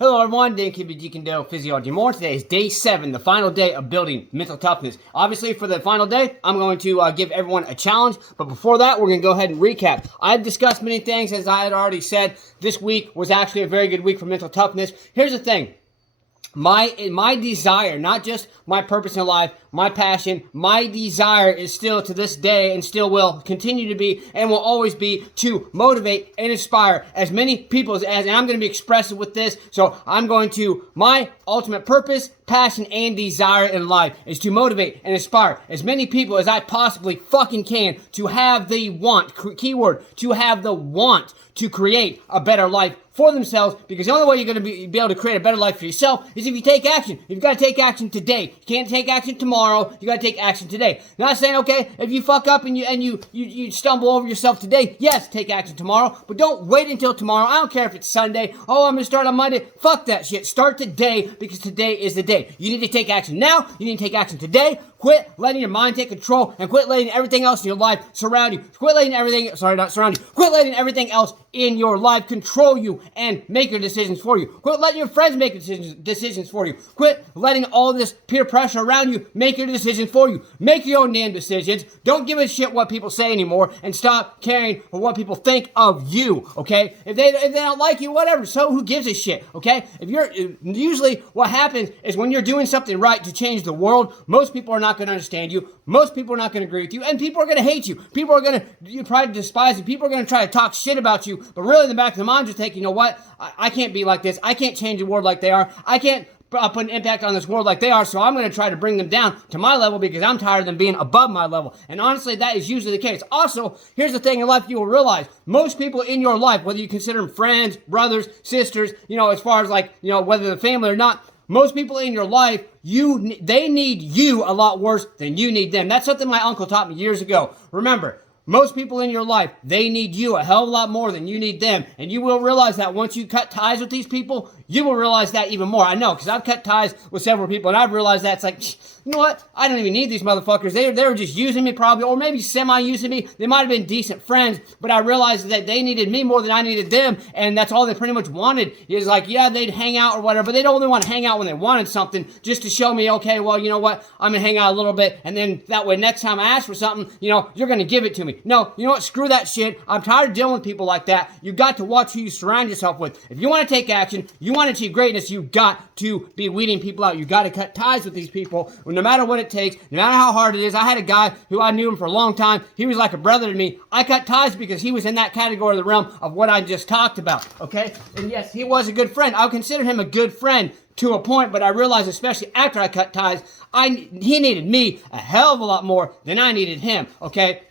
Hello everyone, Dan Jeet Physiology More. Today is day 7, the final day of building mental toughness. Obviously, for the final day, I'm going to give everyone a challenge. But before that, we're going to go ahead and recap. I've discussed many things, as I had already said. This week was actually a very good week for mental toughness. Here's the thing. My desire, not just my purpose in life, my passion, my desire is still to this day and still will continue to be and will always be to motivate and inspire as many people as, and I'm going to be expressive with this, so I'm going to, my ultimate purpose, passion, and desire in life is to motivate and inspire as many people as I possibly fucking can to have the want, keyword, to have the want to create a better life for themselves, because the only way you're going to be able to create a better life for yourself is if you take action. You've got to take action today. You can't take action tomorrow. You got to take action today. Not saying, okay, if you fuck up and you stumble over yourself today, yes, take action tomorrow, but don't wait until tomorrow. I don't care if it's Sunday. Oh, I'm going to start on Monday. Fuck that shit. Start today, because today is the day. You need to take action now. You need to take action today. Quit letting your mind take control and quit letting everything else in your life surround you. Quit letting everything, not surround you. Quit letting everything else in your life control you and make your decisions for you. Quit letting your friends make decisions for you. Quit letting all this peer pressure around you make your decisions for you. Make your own damn decisions. Don't give a shit what people say anymore, and stop caring for what people think of you, okay? If they don't like you, whatever, so who gives a shit, okay? Usually what happens is when you're doing something right to change the world, most people are not going to understand you. Most people are not going to agree with you, and people are going to hate you. People are going to probably despise you. People are going to try to talk shit about you, but really in the back of their mind just think, you know what? I can't be like this. I can't change the world like they are. I can't put an impact on this world like they are, so I'm going to try to bring them down to my level because I'm tired of them being above my level. And honestly, that is usually the case. Also, here's the thing in life you will realize. Most people in your life, whether you consider them friends, brothers, sisters, as far as whether they're family or not, most people in your life, they need you a lot worse than you need them. That's something my uncle taught me years ago. Remember, most people in your life, they need you a hell of a lot more than you need them. And you will realize that once you cut ties with these people, you will realize that even more. I know, because I've cut ties with several people, and I've realized that it's like, you know what? I don't even need these motherfuckers. They were just using me probably, or maybe semi-using me. They might have been decent friends, but I realized that they needed me more than I needed them, and that's all they pretty much wanted. Is like, yeah, they'd hang out or whatever, but they don't only want to hang out when they wanted something, just to show me, okay, well, you know what? I'm going to hang out a little bit, and then that way next time I ask for something, you're going to give it to me. No, you know what? Screw that shit. I'm tired of dealing with people like that. You got to watch who you surround yourself with. If you want to take action, you want to achieve greatness, you got to be weeding people out. You got to cut ties with these people, no matter what it takes, no matter how hard it is. I had a guy who I knew him for a long time. He was like a brother to me. I cut ties because he was in that category of the realm of what I just talked about, okay? And yes, he was a good friend. I would consider him a good friend to a point, but I realized, especially after I cut ties, he needed me a hell of a lot more than I needed him, okay?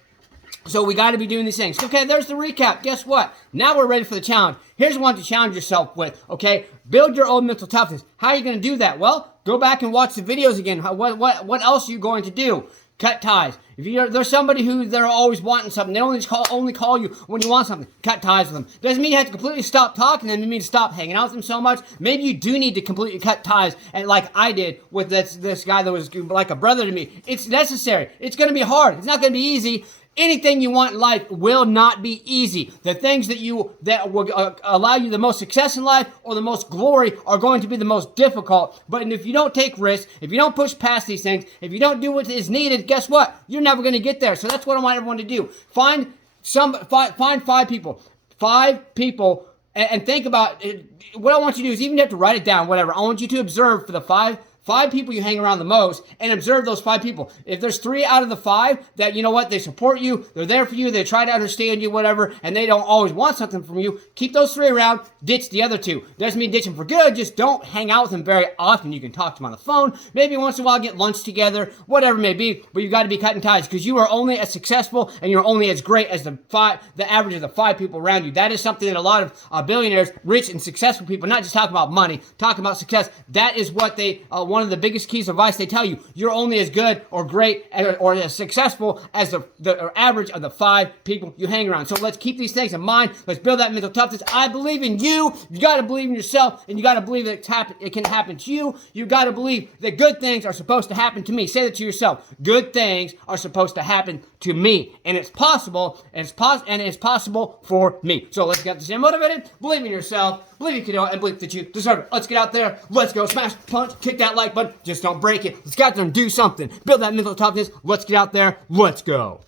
So we got to be doing these things. Okay, there's the recap. Guess what? Now we're ready for the challenge. Here's one to challenge yourself with, okay? Build your own mental toughness. How are you going to do that? Well, go back and watch the videos again. What else are you going to do? Cut ties. If there's somebody who they're always wanting something, they only call you when you want something. Cut ties with them. Doesn't mean you have to completely stop talking to them. It means stop hanging out with them so much. Maybe you do need to completely cut ties, and like I did with this guy that was like a brother to me. It's necessary. It's going to be hard. It's not going to be easy. Anything you want in life will not be easy. The things that will allow you the most success in life or the most glory are going to be the most difficult. But if you don't take risks, if you don't push past these things, if you don't do what is needed, guess what? You're never going to get there. So that's what I want everyone to do. Find 5 people. 5 people, and think about it. What I want you to do is, even if you have to write it down, whatever, I want you to observe for the 5 people you hang around the most, and observe those 5 people. If there's 3 out of the 5 that, you know what, they support you, they're there for you, they try to understand you, whatever, and they don't always want something from you, keep those 3 around, ditch the other 2. Doesn't mean ditch them for good, just don't hang out with them very often. You can talk to them on the phone, maybe once in a while get lunch together, whatever it may be, but you got to be cutting ties, because you are only as successful and you're only as great as the average of the 5 people around you. That is something that a lot of billionaires, rich and successful people, not just talking about money, talking about success, that is what they one of the biggest keys of advice they tell you. You're only as good or great or as successful as the average of the 5 people you hang around. So let's keep these things in mind. Let's build that mental toughness. I believe in you. You got to believe in yourself, and you got to believe that it can happen to you. You got to believe that good things are supposed to happen to me. Say that to yourself. Good things are supposed to happen to me, and it's possible, and it's possible for me. So let's get this in motivated, believe in yourself, believe you can do it, and believe that you deserve it. Let's get out there, let's go, smash, punch, kick that like button, just don't break it. Let's get out there and do something. Build that mental toughness, let's get out there, let's go.